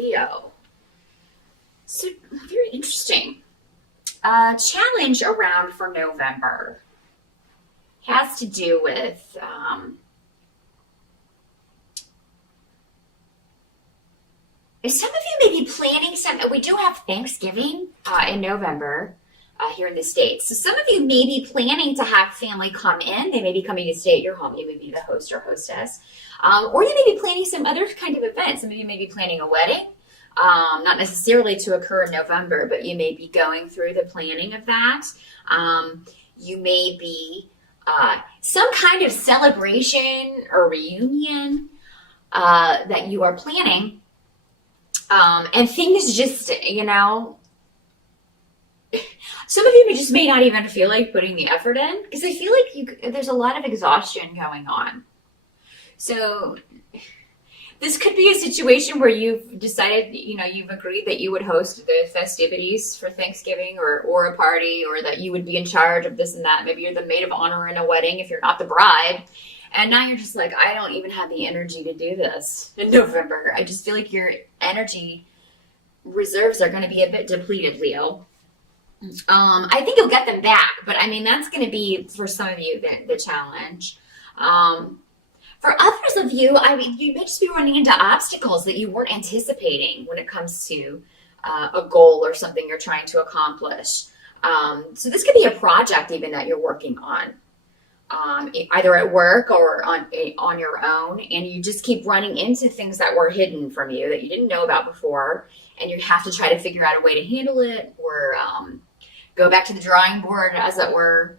Leo. So, very interesting. Challenge around for November has to do with some of you may be planning some. We do have Thanksgiving in November here in the States. So some of you may be planning to have family come in. They may be coming to stay at your home. You may be the host or hostess. Or you may be planning some other kind of event. Some of you may be planning a wedding. Not necessarily to occur in November, but you may be going through the planning of that. You may be some kind of celebration or reunion that you are planning. And things just, some of you just may not even feel like putting the effort in because I feel like there's a lot of exhaustion going on. So this could be a situation where you've decided, you've agreed that you would host the festivities for Thanksgiving or a party, or that you would be in charge of this and that. Maybe you're the maid of honor in a wedding if you're not the bride. And now you're just like, I don't even have the energy to do this in November. I just feel like your energy reserves are going to be a bit depleted, Leo. I think you'll get them back, but that's going to be, for some of you, the challenge. For others of you, you may just be running into obstacles that you weren't anticipating when it comes to a goal or something you're trying to accomplish. So this could be a project even that you're working on, either at work or on your own, and you just keep running into things that were hidden from you that you didn't know about before, and you have to try to figure out a way to handle it, or go back to the drawing board, as it were.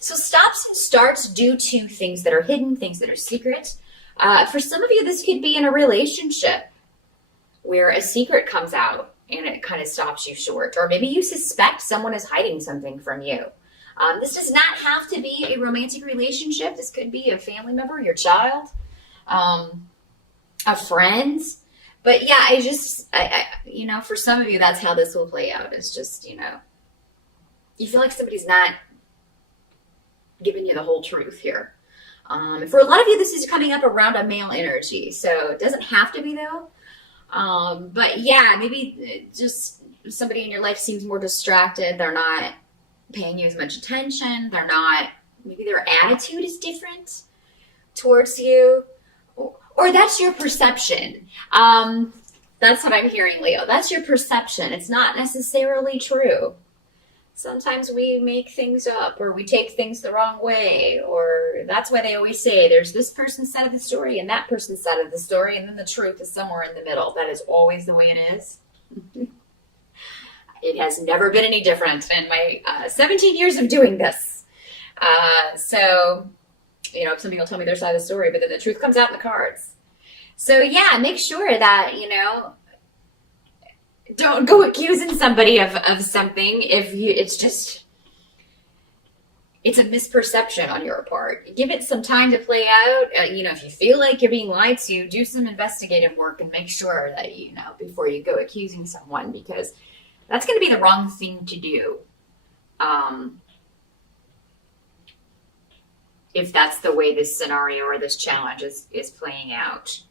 So stops and starts due to things that are hidden, things that are secret. For some of you, this could be in a relationship where a secret comes out and it kind of stops you short. Or maybe you suspect someone is hiding something from you. This does not have to be a romantic relationship. This could be a family member, your child, a friend. But yeah, I for some of you, that's how this will play out. It's just, you feel like somebody's not giving you the whole truth here. For a lot of you, this is coming up around a male energy. So it doesn't have to be, though. But yeah, maybe just somebody in your life seems more distracted. They're not paying you as much attention. Maybe their attitude is different towards you. Or that's your perception. That's what I'm hearing, Leo. That's your perception. It's not necessarily true. Sometimes we make things up, or we take things the wrong way, or that's why they always say there's this person's side of the story and that person's side of the story, and then the truth is somewhere in the middle. That is always the way it is. It has never been any different in my 17 years of doing this. So, some people tell me their side of the story, but then the truth comes out in the cards. So yeah, make sure that, don't go accusing somebody of something if it's a misperception on your part. Give it some time to play out. If you feel like you're being lied to, do some investigative work and make sure that, before you go accusing someone, because that's going to be the wrong thing to do. If that's the way this scenario or this challenge is playing out.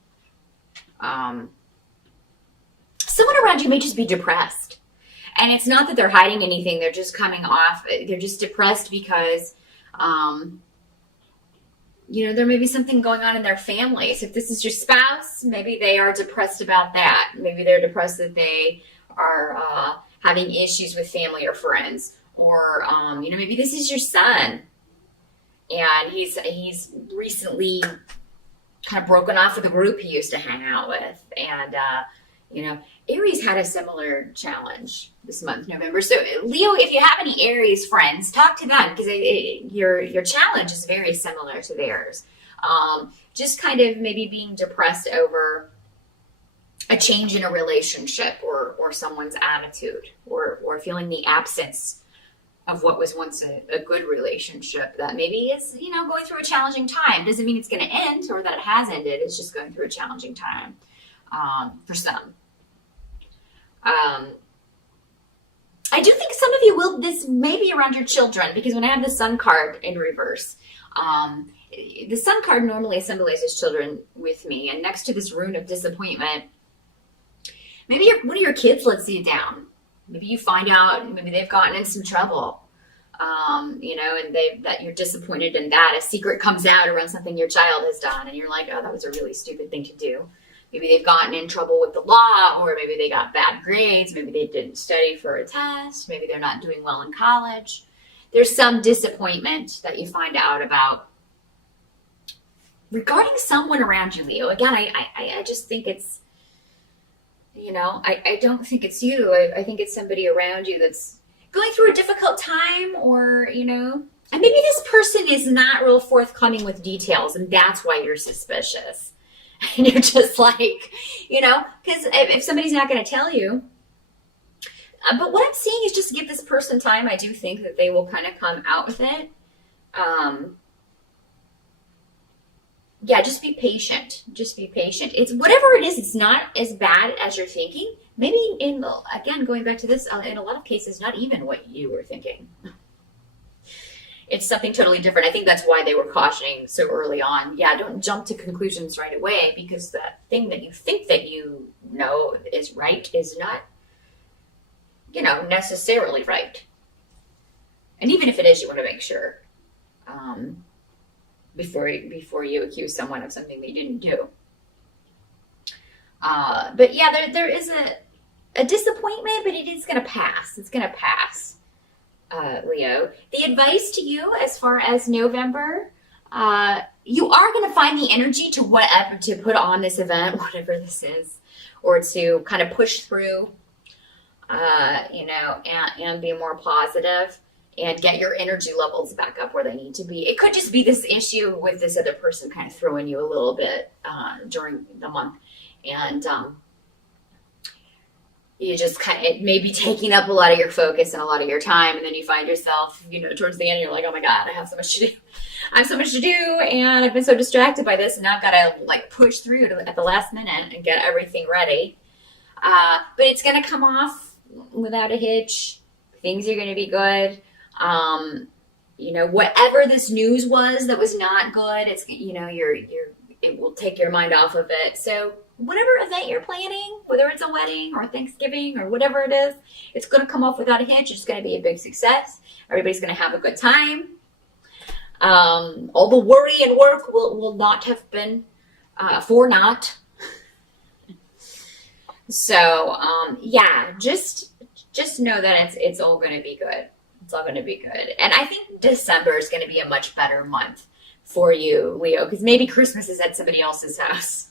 Someone around you may just be depressed. And it's not that they're hiding anything. They're just coming off. They're just depressed because, there may be something going on in their families. If this is your spouse, maybe they are depressed about that. Maybe they're depressed that they are having issues with family or friends. Or, maybe this is your son. And he's recently kind of broken off with the group he used to hang out with. And, Aries had a similar challenge this month, November. So, Leo, if you have any Aries friends, talk to them, because your challenge is very similar to theirs. Just kind of maybe being depressed over a change in a relationship or someone's attitude, or feeling the absence of what was once a good relationship that maybe is, going through a challenging time. Doesn't mean it's going to end or that it has ended. It's just going through a challenging time for some. I do think some of you this may be around your children, because when I have the Sun card in reverse, the Sun card normally symbolizes children with me. And next to this rune of disappointment, Maybe one of your kids lets you down. Maybe you find out maybe they've gotten in some trouble. And that you're disappointed in that. A secret comes out around something your child has done, and you're like, oh, that was a really stupid thing to do. Maybe they've gotten in trouble with the law, or maybe they got bad grades. Maybe they didn't study for a test. Maybe they're not doing well in college. There's some disappointment that you find out about regarding someone around you, Leo. Again, I just think it's, I don't think it's you. I think it's somebody around you that's going through a difficult time, or, and maybe this person is not real forthcoming with details, and that's why you're suspicious. And you're just like, because if somebody's not going to tell you. But what I'm seeing is just give this person time. I do think that they will kind of come out with it. Just be patient. Just be patient. It's whatever it is, it's not as bad as you're thinking. Maybe again, going back to this, in a lot of cases, not even what you were thinking. It's something totally different. I think that's why they were cautioning so early on. Yeah, don't jump to conclusions right away, because that thing that you think that you know is right is not, necessarily right. And even if it is, you want to make sure before you accuse someone of something they didn't do. But yeah, there is a disappointment, but it is going to pass. It's going to pass. Leo, the advice to you as far as November, you are going to find the energy to put on this event, whatever this is, or to kind of push through, and be more positive and get your energy levels back up where they need to be. It could just be this issue with this other person kind of throwing you a little bit during the month, and you just it may be taking up a lot of your focus and a lot of your time, and then you find yourself, towards the end, you're like, oh my God, I have so much to do. I have so much to do, and I've been so distracted by this, and now I've got to push through at the last minute and get everything ready. But it's going to come off without a hitch. Things are going to be good. Whatever this news was that was not good, it's, it will take your mind off of it. So whatever event you're planning, whether it's a wedding or Thanksgiving or whatever it is, it's going to come off without a hitch. It's going to be a big success. Everybody's going to have a good time. All the worry and work will not have been for naught. So, just know that it's all going to be good. It's all going to be good. And I think December is going to be a much better month for you, Leo, because maybe Christmas is at somebody else's house.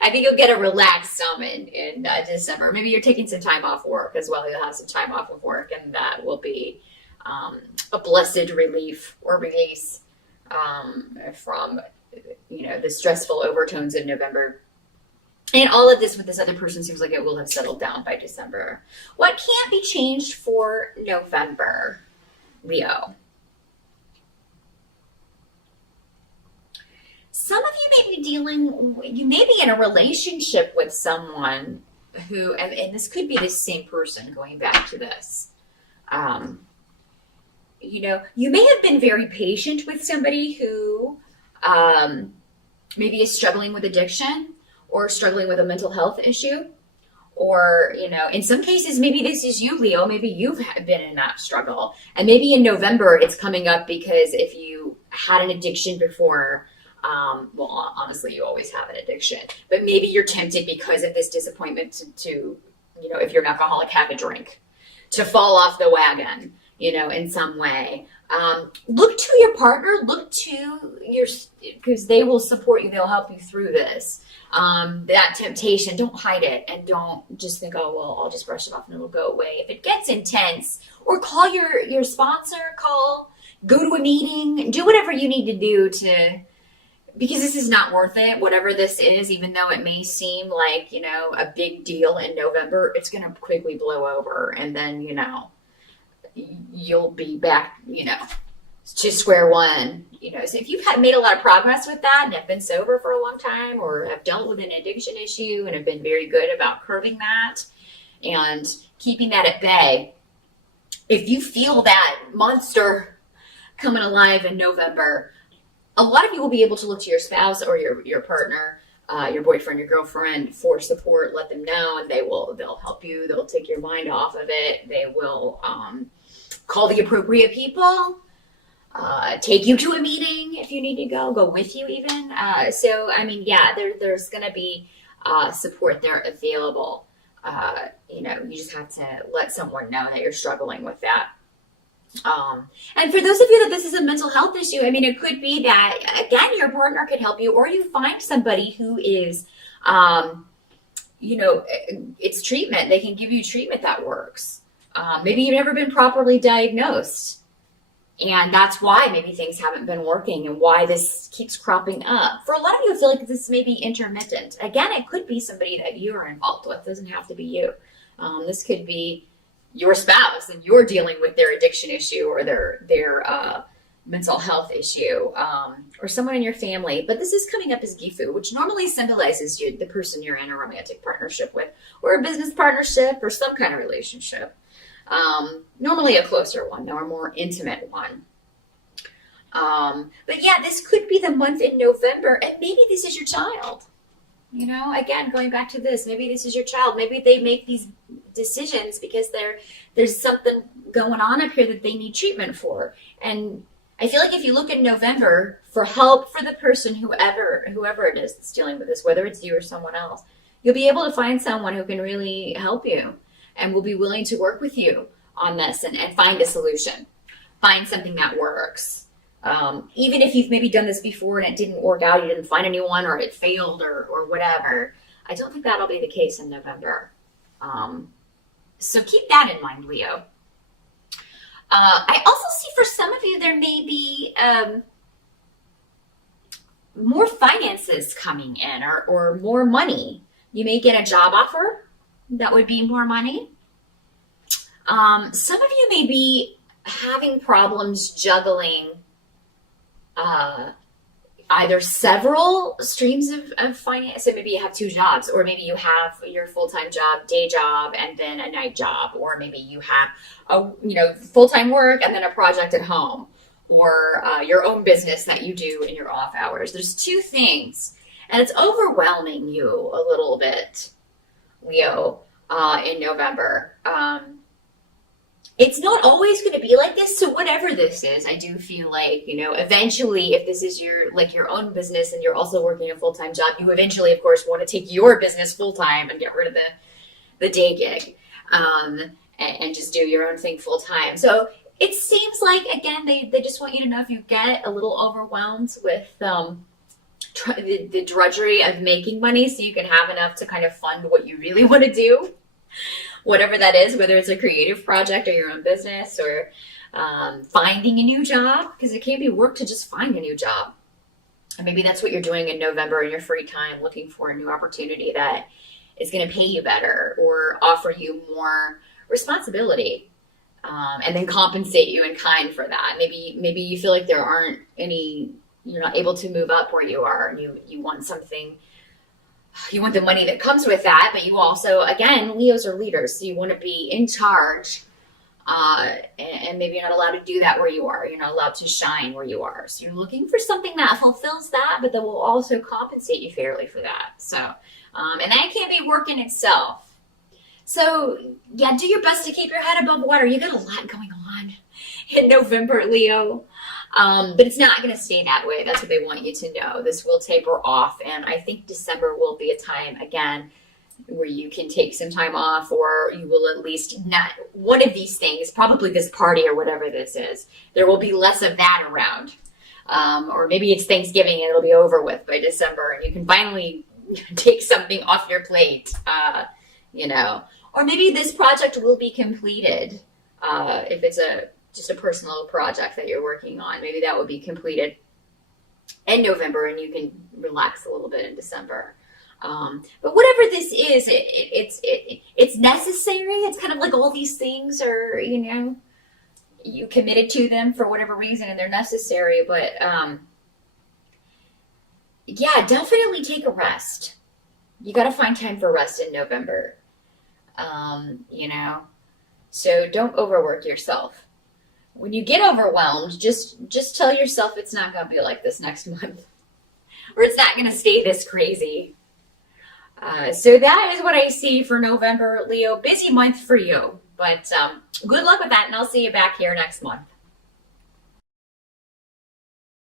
I think you'll get a relaxed some in December. Maybe you're taking some time off work as well. You'll have some time off of work, and that will be a blessed relief or release from the stressful overtones in November. And all of this with this other person seems like it will have settled down by December. What can't be changed for November, Leo? Some of you may be in a relationship with someone who, and this could be the same person going back to this. You may have been very patient with somebody who maybe is struggling with addiction or struggling with a mental health issue. Or, in some cases, maybe this is you, Leo. Maybe you've been in that struggle. And maybe in November it's coming up because if you had an addiction before, honestly, you always have an addiction. But maybe you're tempted because of this disappointment to if you're an alcoholic, have a drink, to fall off the wagon, in some way. Look to your partner, because they will support you. They'll help you through this. That temptation, don't hide it, and don't just think, oh, well, I'll just brush it off and it'll go away. If it gets intense, or call your sponsor, go to a meeting, do whatever you need to do because this is not worth it. Whatever this is, even though it may seem like, a big deal in November, it's going to quickly blow over. And then, you'll be back, to square one, So if you've made a lot of progress with that and have been sober for a long time, or have dealt with an addiction issue and have been very good about curbing that and keeping that at bay, if you feel that monster coming alive in November, a lot of you will be able to look to your spouse or your partner your boyfriend, your girlfriend for support, let them know, and they'll help you. They'll take your mind off of it. They will call the appropriate people, take you to a meeting if you need to go with you even. So, I mean, yeah, there's going to be support there available. You just have to let someone know that you're struggling with that. And for those of you that this is a mental health issue, I mean, it could be that, again, your partner could help you, or you find somebody who is, it's treatment. They can give you treatment that works. Maybe you've never been properly diagnosed. And that's why maybe things haven't been working and why this keeps cropping up. For a lot of you, I feel like this may be intermittent. Again, it could be somebody that you are involved with. It doesn't have to be you. This could be your spouse and you're dealing with their addiction issue or their mental health issue, or someone in your family. But this is coming up as Gifu, which normally symbolizes the person you're in a romantic partnership with, or a business partnership, or some kind of relationship. Normally a closer one, or a more intimate one. But yeah, this could be the month in November, and maybe this is your child. Again, going back to this, maybe this is your child. Maybe they make these decisions because there's something going on up here that they need treatment for. And I feel like if you look in November for help for the person, whoever it is that's dealing with this, whether it's you or someone else, you'll be able to find someone who can really help you and will be willing to work with you on this and find a solution, find something that works. Even if you've maybe done this before and it didn't work out, you didn't find anyone, or it failed, or whatever, I don't think that'll be the case in November. So keep that in mind, Leo. I also see for some of you, there may be more finances coming in, or more money. You may get a job offer that would be more money. Some of you may be having problems juggling either several streams of finance. So maybe you have 2 jobs, or maybe you have your full-time job, day job, and then a night job, or maybe you have full-time work and then a project at home, or your own business that you do in your off hours. There's 2 things, and it's overwhelming you a little bit, Leo, in November. It's not always going to be like this. So whatever this is, I do feel like, eventually, if this is your own business and you're also working a full-time job, you eventually, of course, want to take your business full-time and get rid of the day gig, and just do your own thing full-time. So it seems like, again, they just want you to know if you get a little overwhelmed with the drudgery of making money, so you can have enough to kind of fund what you really want to do. Whatever that is, whether it's a creative project or your own business, or finding a new job, because it can't be work to just find a new job. And maybe that's what you're doing in November in your free time, looking for a new opportunity that is going to pay you better or offer you more responsibility, and then compensate you in kind for that. Maybe you feel like there aren't any, you're not able to move up where you are, and you want something. You want the money that comes with that, but you also, again, Leos are leaders, so you want to be in charge, and maybe you're not allowed to do that where you are. You're not allowed to shine where you are. So you're looking for something that fulfills that, but that will also compensate you fairly for that. So, and that can't be work in itself. So, yeah, do your best to keep your head above water. You got a lot going on in November, Leo. But it's not going to stay that way. That's what they want you to know. This will taper off, and I think December will be a time, again, where you can take some time off, or you will at least not, one of these things, probably this party or whatever this is, there will be less of that around. Or maybe it's Thanksgiving and it'll be over with by December, and you can finally take something off your plate, Or maybe this project will be completed, if it's just a personal project that you're working on. Maybe that will be completed in November, and you can relax a little bit in December. But whatever this is, it's necessary. It's kind of like all these things are, you committed to them for whatever reason, and they're necessary. But yeah, definitely take a rest. You got to find time for rest in November. So don't overwork yourself. When you get overwhelmed, just tell yourself it's not going to be like this next month, or it's not going to stay this crazy So that is what I see for November, Leo. Busy month for you, but good luck with that, and I'll see you back here next month.